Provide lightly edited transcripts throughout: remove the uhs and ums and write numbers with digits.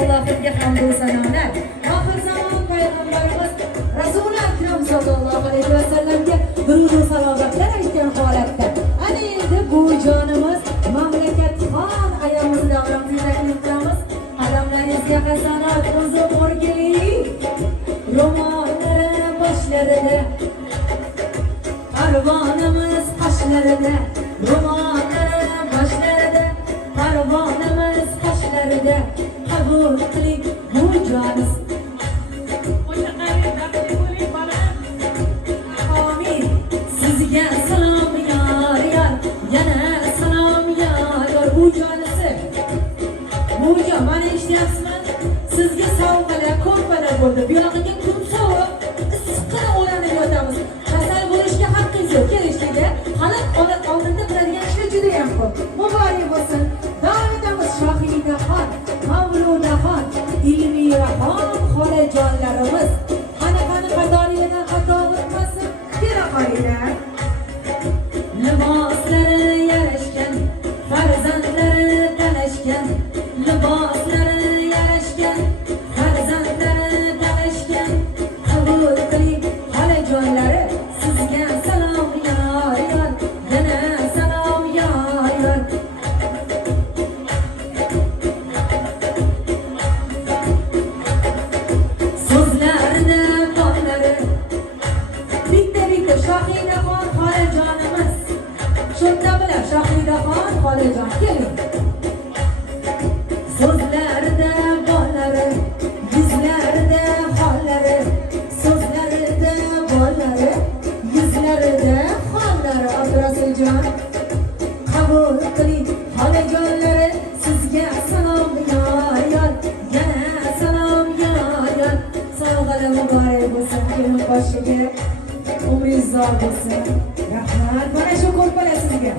Allohimga hamd va sanolar. Oxir zamon payg'ambarimiz Rasul akram sallallohu alayhi va sallamga durud va salovatlar aytgan holatda ana endi bu jonimiz mamlakat xon ayamiz davramizga taklif qilamiz. Qadamlaringizga hasanat, uzun o'rgilik, ro'mollari boshlarida, parvonamiz qoshlarida, ro'mollari boshlarida, parvonamiz qoshlarida, qabul qiling bu jonimiz. Amin. Sizga salom yor yor, yana salom yor yor bu jonisi. Bu jon mana eshityapsizmi? Sizga sovg'alar, ko'rpalar bo'ldi. Bu yog'iga kun sovuq, issiqqina o'ranib yotamiz. Kasal bo'lishga haqqingiz yo'q. Kelishiga hali oldinda qiladigan ishlar juda ham ko'p. Muborak bo'lsin. Davom etamiz. Shohidaxon, Mavludaxon, Ilmiraxon xolajonlarimiz. Qani qatoriyadan xato o'tmasin. Kela qolinglar. Liboslari yarashgan, farzandlari talashgan, liboslari yarashgan, farzandlari talashgan, qabul qiling xolajonlari. Sizga salom yor yor, yana salom yor yor. So'zlarida qonlari bitta Shohidaxon xolajonimiz. Shunda bilan Shohidaxon xolajon keling. So'zlarida bollari, yuzlarida xollari, so'zlarida bollari, yuzlarida xollari. Abdurasuljon qabul qiling xolajonlari. Sizga salom yor yor, yana salom yor yor. Sovg'alar muborak bo'lsin, kelin boshiga umringiz uzoq bo'lsin. Rahmat. Mana shu ko'rpalar sizga.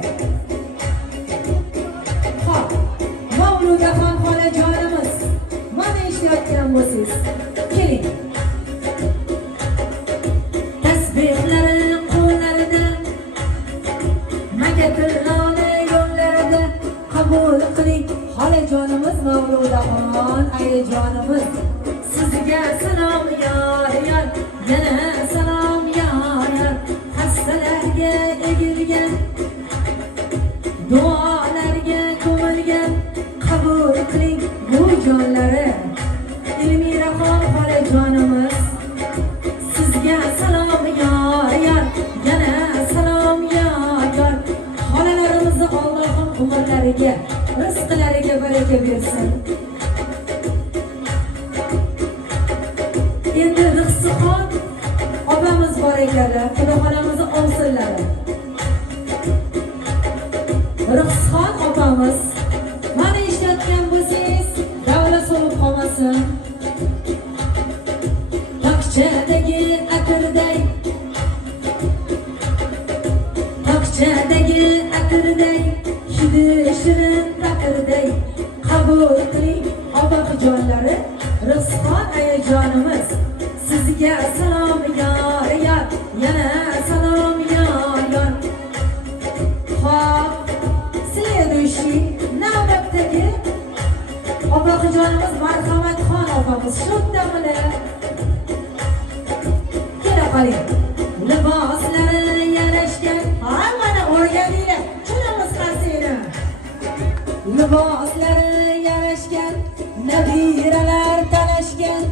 Xo'p, Mavludaxon xolajonimiz, mana eshitayotgan bo'lsangiz, keling. Tasbihlari qo'llarida, Makatilloni yo'llarida, qabul qiling xolajonimiz Mavludaxon ayajonimiz. Sizga salom yor yor, yana salom yor yor. Xastalarga egilgan, duolarga ko'milgan, qabul qiling bu jonlari. Ilmiraxon xolajonimiz. Sizga salom yor yor, yana salom yor yor. Xolalarimizni Allohim umrlariga, rizqlariga baraka bersin. Endi Rixsixon opamiz bor ekanlar, Xudo xolamizni olsinlar. Rixsixon opamiz, mana eshitayotgan bo'lsangiz, davlat so'lib qolmasin. Tokchadagi atirday, tokchadagi atirday, hidi shirin taqirday, qabul qiling opajonlari. Rixsixon ayajonimiz. Sizga salom yor yor, yana salom yor yor. Xo'p, следующий navbatdagi opajonimiz Marhamatxon opamiz. Shundamini kela qoling. Liboslari yarashgan, mana o'rganinglar. Chunamiz qarsini. Liboslari yarashgan, nabiralar talashgan,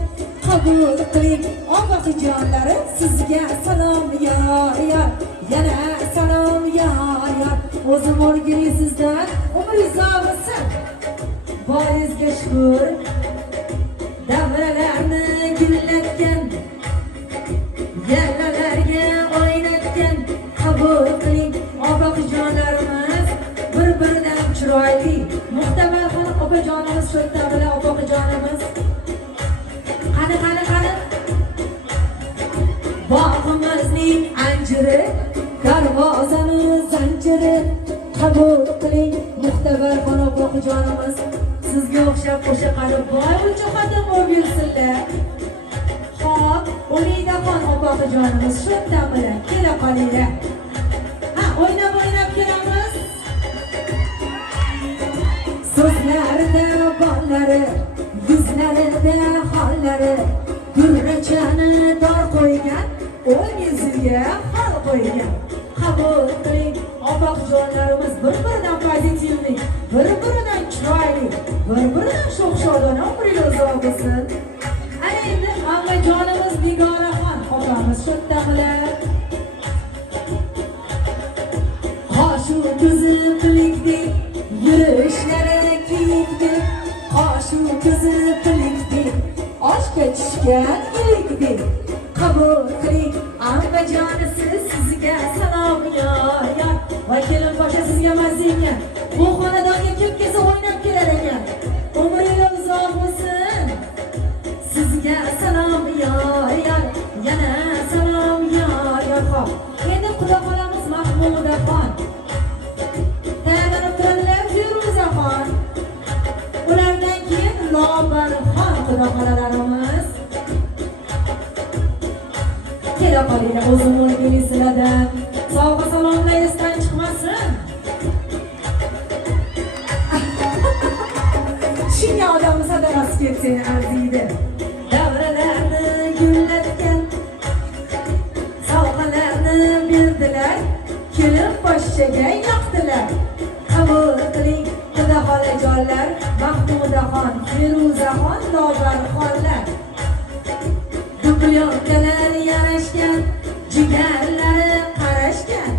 qabul qiling opajonlari. Sizga salom yor yor, yana salom yor yor. O'zim o'rgiling sizdan umringiz uzoq bo'lsin. Boringizga shukr. Davralarni gullatgan, yallalarga o'ynatgan, qabul qiling opajonlarimiz. Bir-biridan chiroyli Muhtamalxon opajonimiz, sho'tta bilan opajonimiz. Qani. Bog'imizning anjiri, darvozamiz zanjiri, qabul qiling Muhtamalxon opajonimiz. Sizga o'xshab o'sha qilib boyuncha xotin bo'lib yursinlar. Xo'p, Umidaxon opajonimiz sho'tta bilan kela qolinglar. O'ynab kelamiz. So'zlarida bollari, Yüzlərində halları Gürrəçəni dar qoygan 10 yüzüge hal qoygan Qabul qiling Omoqjonlarimiz bir-biridan pozitivli bir-biridan chiroyli bir-biridan sho'x-shodona umringiz uzoq bo'lsin. Ana endi Og'ajonimiz Nigoraxon opamiz shu yerdalar. Qoshu ko'zi pilikdek yurishlari kiyikdek Qoshu ko'zi pilikdek oshga tushgan yilikdek Qabul qiling Og'ajonisiz sizga salom yor yor Vakilim Pasha sizga mazingga bu xonadonga kim kelsa o'ynab kelar ekan umringiz uzoq bo'lsin sizga salom yor yor yana salom yor yor hop endi Xudo xolamiz Mahmudaxon tayyorlanib turadilar Feruzaxon ulardan keyin Lobarxon Xudo xolalarimiz kela qolinglar o'zim o'ylayman sizlardan sovg'a salomlar esdan chiqmasin shunga odamni sadarasi ketsa arziydi davralarni gullatgan sovg'alarni berdilar kelib poshshaga yoqdilar qabul qiling Xudo xolajonlar Mahmudaxon Feruzaxon Lobarxonlar dublyokalar yarashgan jigarlari qarashgan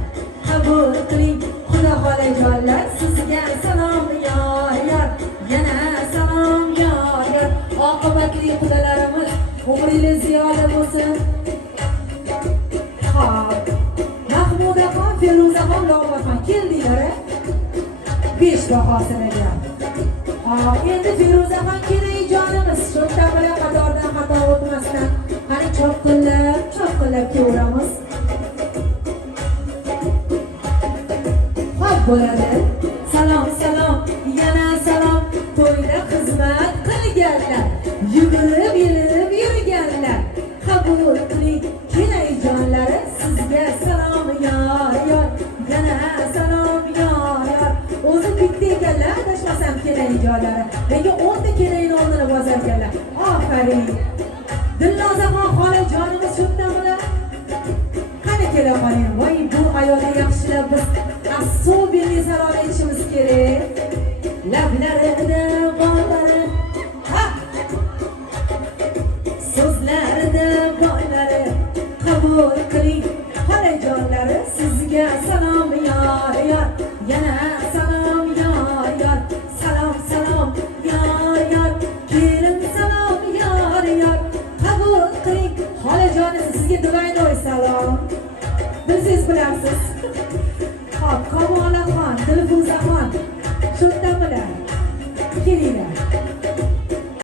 qabul qiling Xudo xolajonlar sizga salom yor yor yana salom yor yor oqibatli xudolarimiz umringiz ziyoda bo'lsin. Xo'p Mahmudaxon Feruzaxon Lobarxon keldinglar 5 bahosinaga endi Feruzaxon keling jonimiz shu bilan qatordan xato o'tmasdan qani chopqillab kelaveramiz xo'p bo'ladi salom salom yana salom to'yda xizmat qilganlar yugurib yelib yurganlar qabul qiling kelajonlari sizga salom yor yor yana salom yor yor o'zi bitta ekanlar adashmasam kelajonlari lekin 10 ta kelayni o'rnini bosarkanlar ofarin Dilnozaxon xolajonimiz shu yerdalar qani kela qoling voy bu ayolni yaxshilab biz особенный salom aytishimiz kerak lablarida boylari so'zlarida boylari qabul qiling xolajonlari sizga salom yor yor yana salom yor yor salom salom yor yor kelin salom yor yor qabul qiling xolajonisi sizga dubaydoy salom siz bilarsiz hop Kamolaxon Dilfuzaxon shu yerdalar kelinglar